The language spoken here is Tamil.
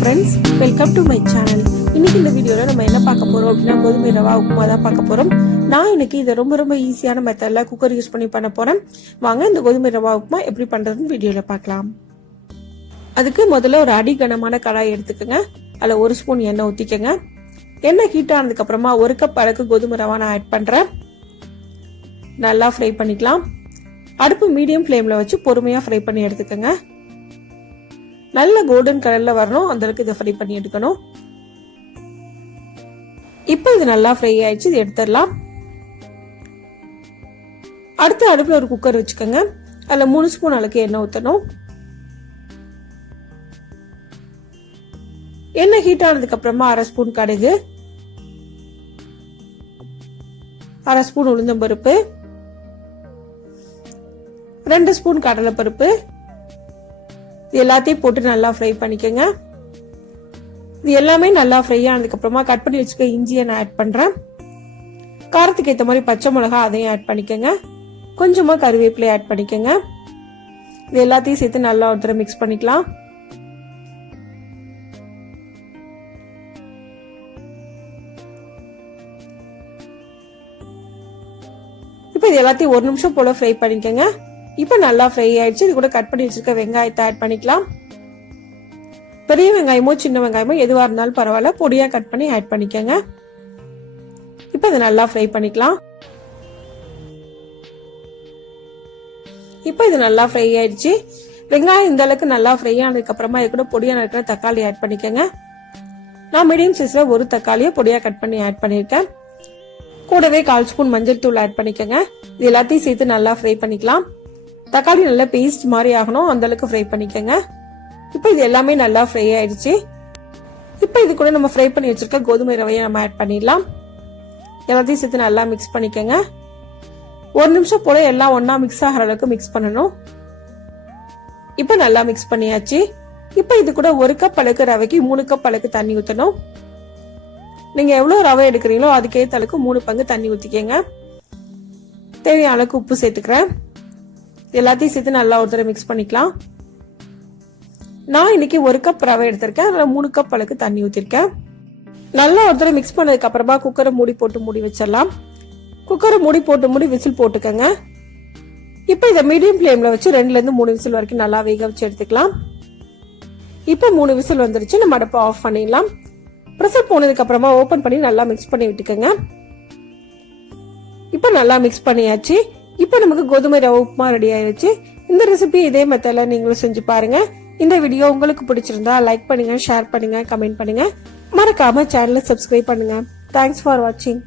Friends, welcome to my channel. இன்னைக்கு இந்த வீடியோல நம்ம என்ன பார்க்க போறோம் அப்படின்னா கோதுமை ரவா உப்புமா தான் பார்க்க போறோம். நான் இன்னைக்கு இதை ரொம்ப ஈஸியான மெத்தட்ல குக்கர் யூஸ் பண்ணி பண்ண போறேன். வாங்க இந்த கோதுமை ரவா உப்புமா எப்படி பண்றதுன்னு வீடியோல பார்க்கலாம். அதுக்கு முதல்ல ஒரு அடிகனமான கடாய் எடுத்துக்கோங்க. அதுல 1 ஸ்பூன் எண்ணெய் ஊத்திக்கோங்க. எண்ணெய் ஹீட் ஆனதுக்கு அப்புறமா 1 கப் அளவுக்கு கோதுமை ரவா நான் ஆட் பண்றேன். நல்லா ஃப்ரை பண்ணிக்கலாம். அடுப்பு மீடியம் ஃப்ளேம்ல வச்சு பொறுமையா ஃப்ரை பண்ணி எடுத்துக்கோங்க. நல்ல கோல்டன் கலர்ல வரணும், அந்த அளவுக்கு இதை ஃப்ரை பண்ணி எடுக்கணும். இப்போ இது நல்லா ஃப்ரை ஆயிடுச்சு, இது எடுத்துடலாம். அடுத்து அடுப்புல ஒரு குக்கர் வச்சுக்கோங்க. அதுல 3 ஸ்பூன் அளவுக்கு எண்ணெய் ஊற்றணும். எண்ணெய் ஹீட் ஆனதுக்கு அப்புறமா 1/2 ஸ்பூன் கடுகு, 1/2 ஸ்பூன் உளுந்தம்பருப்பு, 2 ஸ்பூன் கடலைப்பருப்பு, இது எல்லாத்தையும் போட்டு நல்லா ஃப்ரை பண்ணிக்கோங்க. இது எல்லாமே நல்லா ஃப்ரை ஆனதுக்கு அப்புறமா கட் பண்ணி வச்சுக்க இஞ்சியை நான் ஆட் பண்றேன். காரத்துக்கு ஏற்ற மாதிரி பச்சை மிளகா அதையும் ஆட் பண்ணிக்கோங்க. கொஞ்சமா கருவேப்பிலை ஆட் பண்ணிக்கோங்க. இது எல்லாத்தையும் சேர்த்து நல்லா ஒரு தடவை மிக்ஸ் பண்ணிக்கலாம். இப்போ இது எல்லாத்தையும் 1 நிமிஷம் போல ஃப்ரை பண்ணிக்கோங்க. இப்போ நல்லா ஃப்ரை ஆயிடுச்சு. இது கூட கட் பண்ணி வச்சிருக்க வெங்காயத்தை ஆட் பண்ணிக்கலாம். பெரிய வெங்காயமோ சின்ன வெங்காயமோ எதுவா இருந்தாலும் பரவாயில்ல, பொடியா கட் பண்ணி ஆட் பண்ணிக்கோங்க. இப்போ இதை நல்லா ஃப்ரை பண்ணிக்கலாம். இப்போ இது நல்லா ஃப்ரை ஆயிடுச்சு. வெங்காயம் இந்த அளவுக்கு நல்லா ஃப்ரை ஆனதுக்கு அப்புறமா இது கூட பொடியா நறுக்கிற தக்காளி ஆட் பண்ணிக்கோங்க. நான் மீடியம் சைஸ்ல ஒரு தக்காளியை பொடியா கட் பண்ணி ஆட் பண்ணிருக்கேன். கூடவே 1/4 ஸ்பூன் மஞ்சள் தூள் ஆட் பண்ணிக்கோங்க. இது எல்லாத்தையும் சேர்த்து நல்லா ஃப்ரை பண்ணிக்கலாம். தக்காளி நல்லா பேஸ்ட் மாதிரி ஆகணும், அந்த அளவுக்கு ஃப்ரை பண்ணிக்கோங்க. இப்போ இது எல்லாமே நல்லா ஃப்ரை ஆயிடுச்சு. இப்போ இது கூட நம்ம ஃப்ரை பண்ணி வச்சிருக்க கோதுமை ரவையை நம்ம ஆட் பண்ணிடலாம். எல்லாத்தையும் சேர்த்து நல்லா மிக்ஸ் பண்ணிக்கோங்க. 1 நிமிஷம் போல எல்லாம் ஒன்னா மிக்ஸ் ஆகிற அளவுக்கு மிக்ஸ் பண்ணணும். இப்போ நல்லா மிக்ஸ் பண்ணியாச்சு. இப்போ இது கூட 1 கப் அளவுக்கு ரவைக்கு 3 கப் அளவுக்கு தண்ணி ஊற்றணும். நீங்க எவ்வளவு ரவை எடுக்கிறீங்களோ அதுக்கேற்ற அளவுக்கு 3 பங்கு தண்ணி ஊற்றிக்கங்க. தேவையான அளவுக்கு உப்பு சேர்த்துக்கிறேன். எல்லாத்தையும் சேர்த்து நல்லா ஒரு தடவை மிக்ஸ் பண்ணிக்கலாம். நான் இன்னைக்கு 1 கப் ரவை எடுத்திருக்கேன், அதனால 3 கப் அளவுக்கு தண்ணி ஊத்திருக்கேன். நல்லா ஒரு தடவை மிக்ஸ் பண்ணதுக்கு அப்புறமா குக்கரை மூடி போட்டு மூடி வச்சிடலாம். குக்கரை மூடி போட்டு விசில் போட்டுக்கங்க. இப்போ இதை மீடியம் ஃப்ளேம்ல வச்சு 2ல இருந்து 3 விசில் வரைக்கும் நல்லா வேக வச்சு எடுத்துக்கலாம். இப்போ 3 விசில் வந்துருச்சு, நம்ம அடுப்பை ஆஃப் பண்ணிடலாம். ப்ரெஷர் போனதுக்கு அப்புறமா ஓபன் பண்ணி நல்லா மிக்ஸ் பண்ணி விட்டுக்கங்க. இப்போ நல்லா மிக்ஸ் பண்ணியாச்சு. இப்போ நமக்கு கோதுமை ரவை உப்புமா ரெடி ஆயிடுச்சு. இந்த ரெசிபி இதே மெத்தட்ல நீங்களும் செஞ்சு பாருங்க. இந்த வீடியோ உங்களுக்கு பிடிச்சிருந்தா லைக் பண்ணுங்க, ஷேர் பண்ணுங்க, கமெண்ட் பண்ணுங்க. மறக்காம சேனலை சப்ஸ்கிரைப் பண்ணுங்க. தேங்க்ஸ் ஃபார் வாட்சிங்.